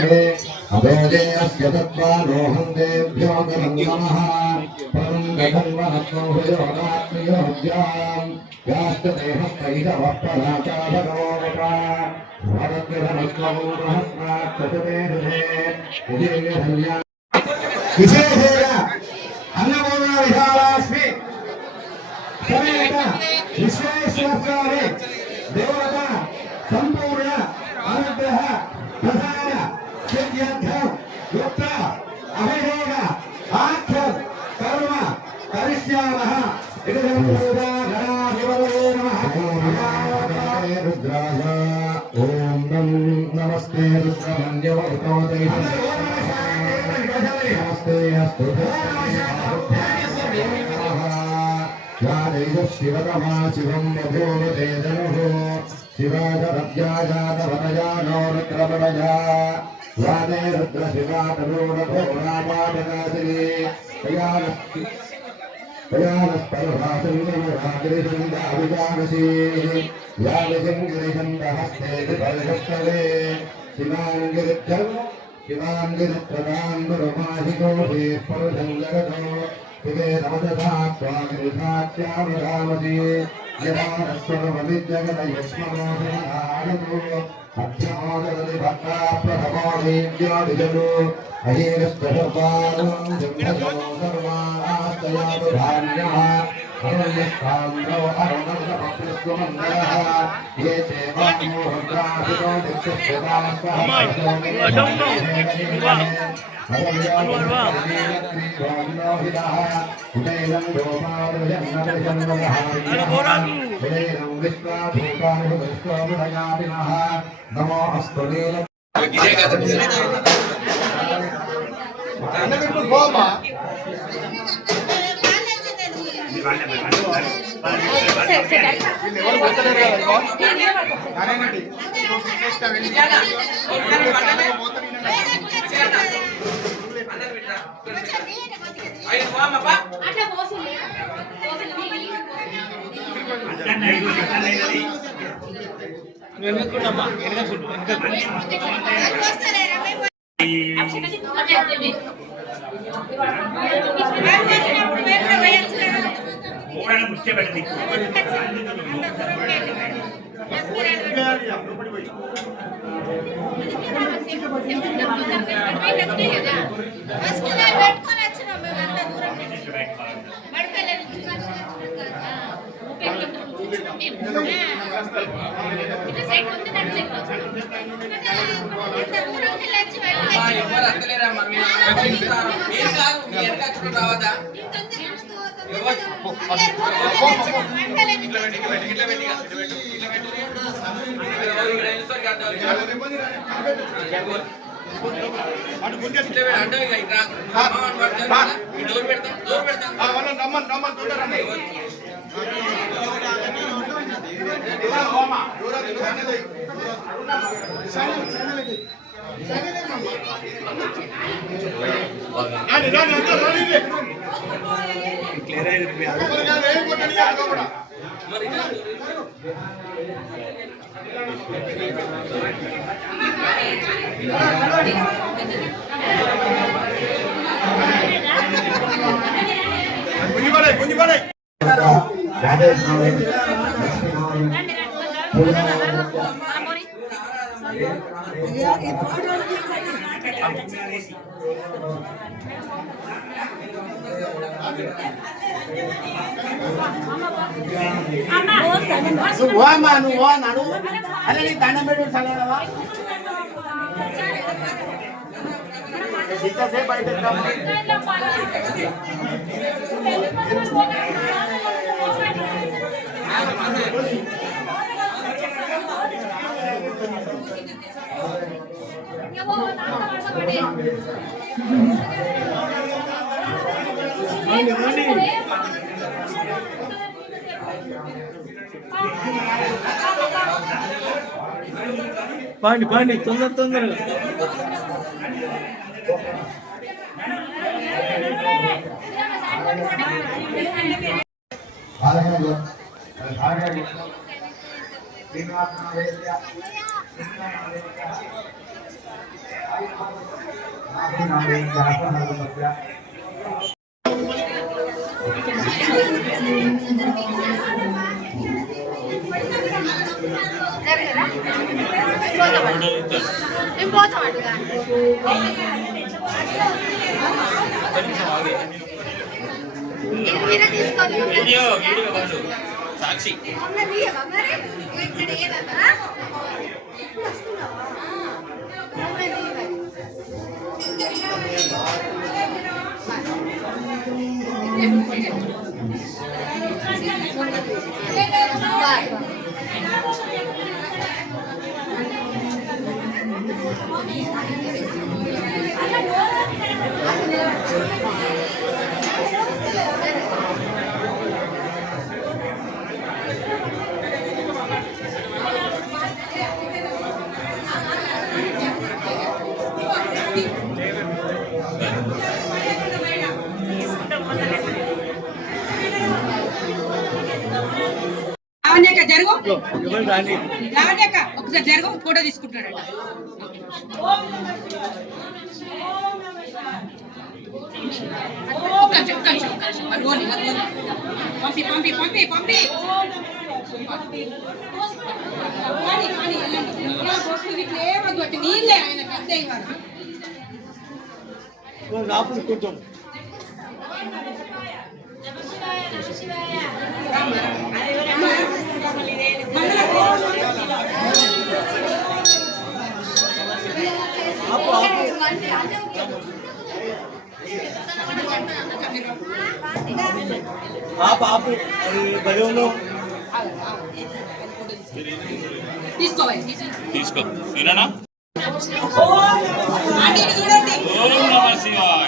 अभेदेऽस्य तत्त्वानोऽहं देभ्यो नमः परं गगन्वहत्मोभयोगात्मयोग्याम् याश्च देहस्तैषवः पराचाभगवोपा विशेषेण अन्नपूर्णा विशालास्मि समेत विश्वेश्वरस्वामी देवता संपूर्ण अनुग्रह प्रसाद सिद्ध्यर्थं युक्त अभिषेक आख्यं कर्म करिष्यामः इति संपूजा गणाधिपतये नमः रुद्राय ओम नमस्ते रुद्रमन्यवतोते नमस्ते अस्तु शिवतमा शिवं मधुमते धनुः शिवाजरव्याजातवनयानो रुद्रमणया वादे रुद्रशिवातनोरघोरामादकासिनी तयानस्परभासन्नमरात्रिसन्ध्याभिजानसी याविसिंगिरिसन्दहस्ते परिषस्तवे शिवाङ्गिरित्रदाङ्गुरमाहितोषे स्परुषं शिवे रमदधा स्वागिरिधात्यामरामति यदा नश्वरमविद्यगतयक्ष्ममोहनागतो अभ्यमोदगति भक्ता प्रथमो देव्यादिजनो अहेरस्तसर्वाणं जन्मजो सर्वास्तयातु धान्यः अरुण्यस्ताम्रो अरुणमन्दपप्रस्वमन्दलः ये ते वामोहद्राभितो दिक्षस्वदास्वः नमो अस्तु पानी पानी तोंदर तोंदर సాక్షి ఒకసారి జరుగు ఫోటో తీసుకుంటాడట. పంపి పంపి పంపి పంపి ఏమద్దు నీళ్ళే ఆయన పెద్ద కొంచెం ఆపు అది భయంలో తీసుకోవాలి తీసుకో తిననా చూడండి. ఓం నమః శివాయ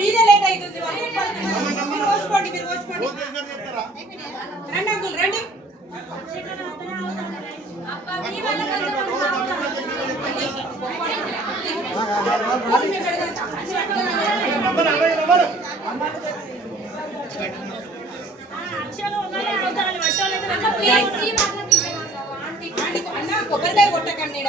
మీరే లేట్ అవుతుంది. మీరు ఓసుకోండి మీరు ఓసుకోండి రండి అంకుల్ రండి. అన్న కొబ్బరికాయ కొట్టకండి.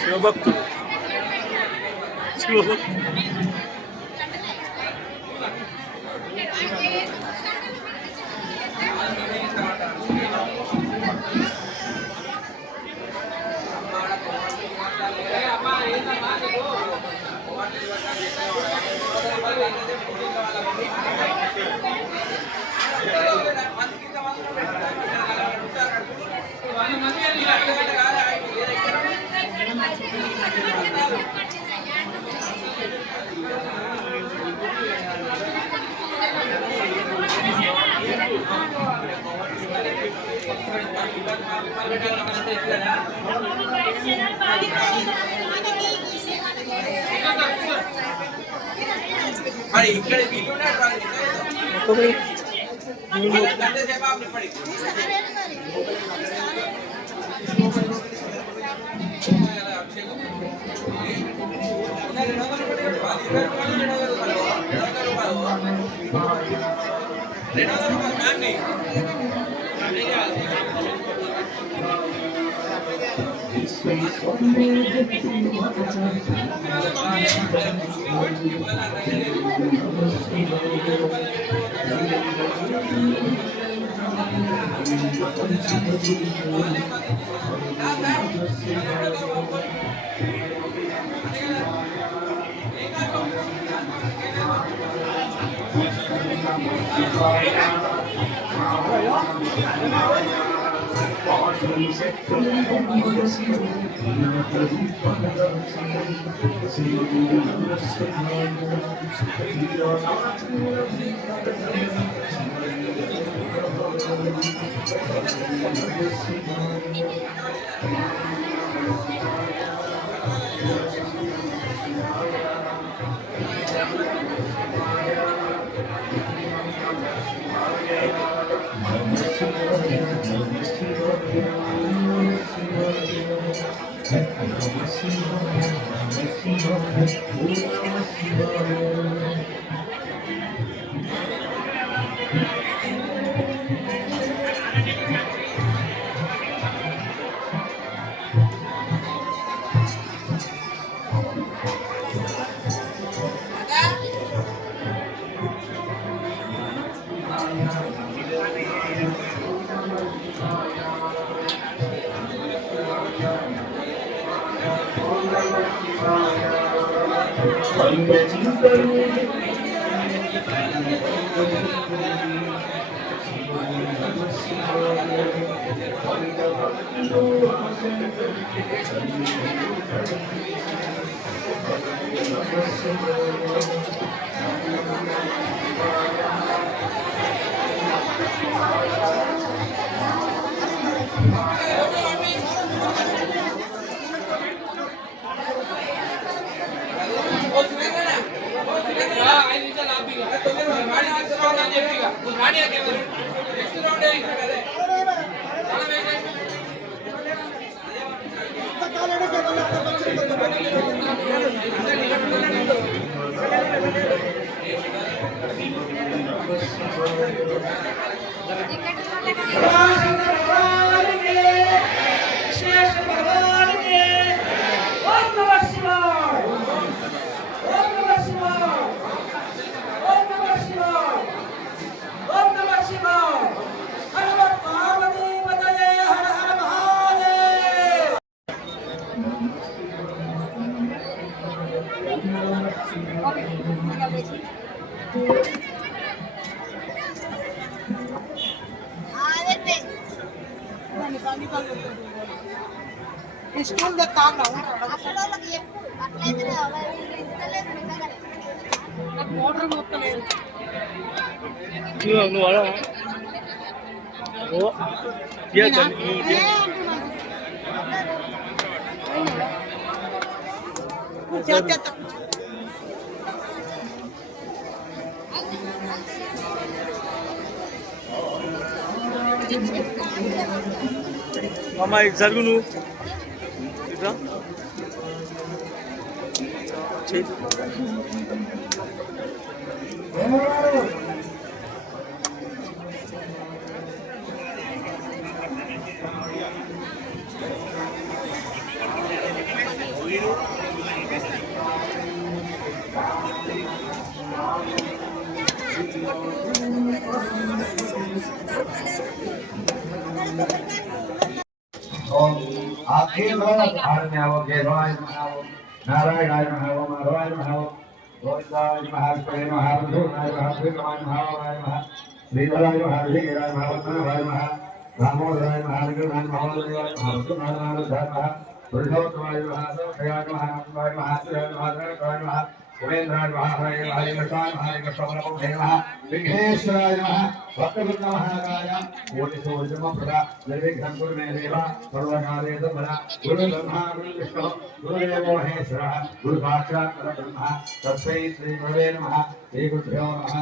శివభక్తులు మరి ఇక్కడ వీళ్ళు भगवान के ओम नमः शिवाय। స్కూల్ తెస్తాను మోటార్ మొత్తం లేదు నువ్వు అలా ఓ అమ్మాయి జరుగు నువ్వు ఇట్లా చెయ్యి नारायणाय नमः माधवाय नमः गोविंदाय नमः हरे नमः विष्णुनाय नमः श्रीरामाय नमः श्रीधराय नमः ऋषिकेशाय नमः वत्सनाय नमः दामोदराय नमः विष्णुनाय नमः देवाय नमः विष्णुनाय नमः पुरुषोत्तमाय नमः दक्षयाय नमः नमः महात्माय नमः धनराय नमः देवेन्द्राय नमः हरे हरे कृष्णाय नमः हरे कृष्णवरप्रभुवे नमः विघ्नेश्वराय नमः भक्तवृन्दमहाराय कोटिसूर्यमप्रदा निर्विघ्नं कुरु मे देव सर्वकार्येषु सर्वदा गुरुर्ब्रह्मा गुरुर्विष्णुः गुरुदेवो महेश्वरः गुरुसाक्षात् परब्रह्म तस्मै श्रीगुरवे नमः श्रीगुरुभ्यो नमः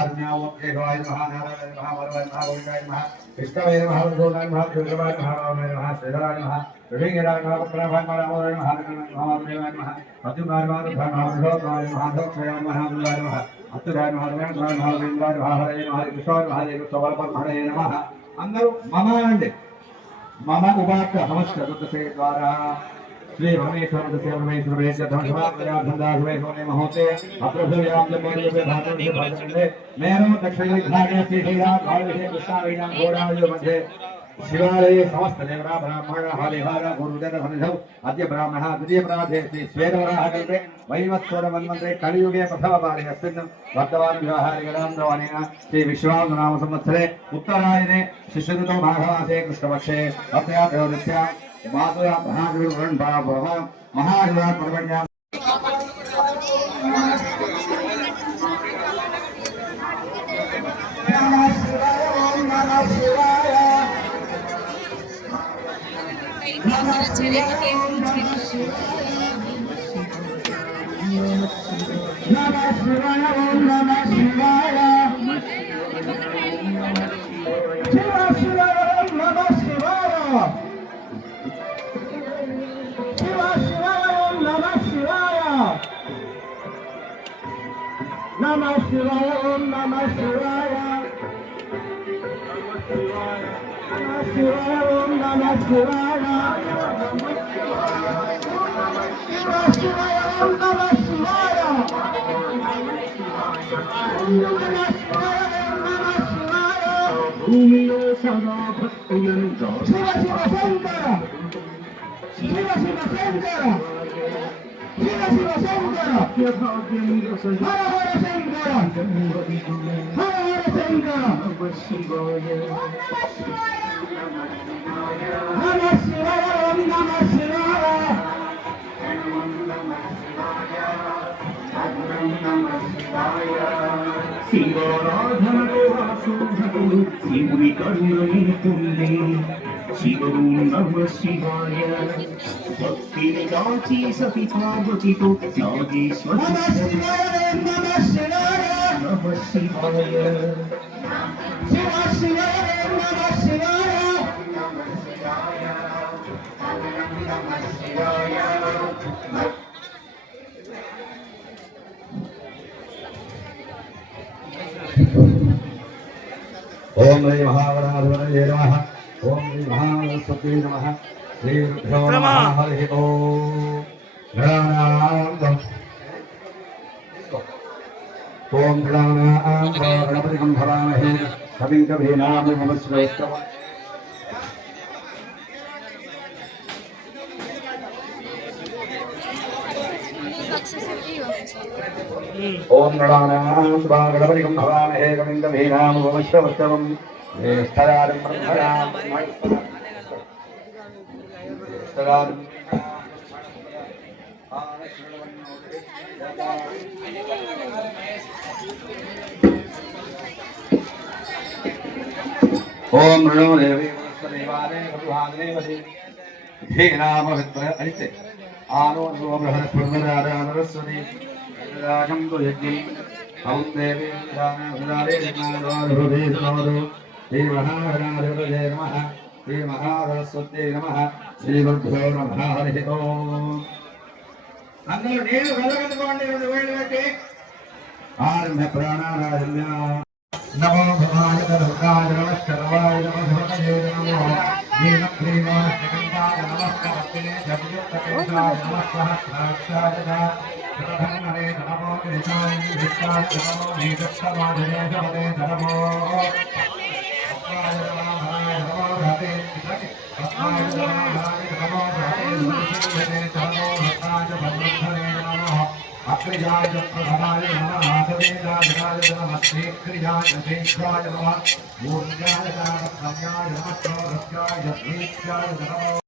आज्ञावोक्तेय नमः नारायणाय नमः वरदाय नमः गोविन्दाय नमः विष्णवे नमः विष्णुनाय नमः श्रीधराय नमः रामाय नमः श्रीधराय नमः ऋषिकेशाय नमः वत्सनाय नमः दामोदराय नमः महादेवाय नमः अत्युताय नमः धर्माय नमः दक्षयाय नमः विष्णुनाय नमः अत्युताय नमः धर्माय नमः गोविन्दाय नमः हरे हरे कृष्णाय नमः हरे कृष्णवरप्रभुवे नमः अंदरू मम अंडे मम उवाच नमस्कृतसे द्वारा श्री भुवनेश्वर से परमेश्वर वेद धर्मसभा धंधासुवे सोने महोते अप्रभुयाम जमोदे धातु से भाषणे मेरो दक्षिण विभागे श्रीराम भावे कृष्णा वीणा घोड़ा जो मध्य शिवालये समस्त देवता ब्राह्मण हरिहर गुरुदेव धनिधौ अद्य ब्राह्मणः द्वितीय प्राधे श्री श्वेतवराह कल्पे वैवस्वत मन्वन्ते कलियुगे प्रथमवारे अस्मिन् वर्तमान व्यवहारिकराम दवानेन श्री विश्वावसु नाम संवत्सरे उत्तरायणे शिष्यऋतौ माघमासे कृष्णपक्षे अत्रयात्रयोदश्यां मातुरा महाविवरण भावः महाविवरण पर्वण्यां Namah Shivaya, Om Namah Shivaya. Namah Shivaya, Om Namah Shivaya. Namah Shivaya, Om Namah Shivaya. Om Namah Shivaya, Om Namah Shivaya. Bhumiyo sada bhaktinanda. Shiva Shiva Shankara. Shiva Shiva Shankara. Shiva Shiva Shankara. Hara Hara Shankara. Hara Hara Shankara. Namah Shivaya, Om Namah Shivaya. శివారాధనలో శుభకుడు శివుని కరుణని పొందే శివరు నమ శివాయ భక్తిని దాచి సతి పార్వతితో నాగేశ్వర నమ శివాయ నమ శివాయ నమ శివాయ శివ శివాయ నమ శివాయ నమ శివాయ ओम श्री महागणाधिपतये नमः ओम श्री महासरस्वती नमः श्री गुरुभ्यो नमः हरिः ओम गणानां ओम गणानां गणपतिं भवामहे कविं कवीनां नमस्कृत्य ओम गणानां त्वा गणपतिं भवामहे कविं कवीनामुपमश्रवस्तवं ज्येष्ठराजं ब्रह्मणां ज्येष्ठराजं ओम नमो देवी वस्त्रदेवाने भगवाने वदे हे नाम विद्र अरिते आनो नो बृहस्पतिराधारस्वती राजं तो यज्ञ ओम देवी दान उदारे ज्ञानोरुभे नमो श्री महागणाधिपतये नमः श्री महासरस्वती नमः श्री गुरुभ्यो नमः हरि ओम అందరూ నేను వెలగొట్టుకోండి రెండు వేళ్ళు పెట్టి ఆరంభ ప్రాణారాధన नमो भवाय दुर्गाय नमः सर्वाय नमः भगवते नमः नीलप्रियाय जगन्नाय नमः कपिले जगद्गुरुदेवाय नमः सहस्राक्षाय नमः नमो कृष्णाय विष्णाय नमो नीलक्षमाधने नमो नमो अग्रजाय प्रधानाय नमः आसवेदाय नमः श्रीक्रियाय श्रीक्रियाय नमः ऊर्जाय नमः संज्ञाय नमः प्रवृत्याय श्रीक्रियाय नमः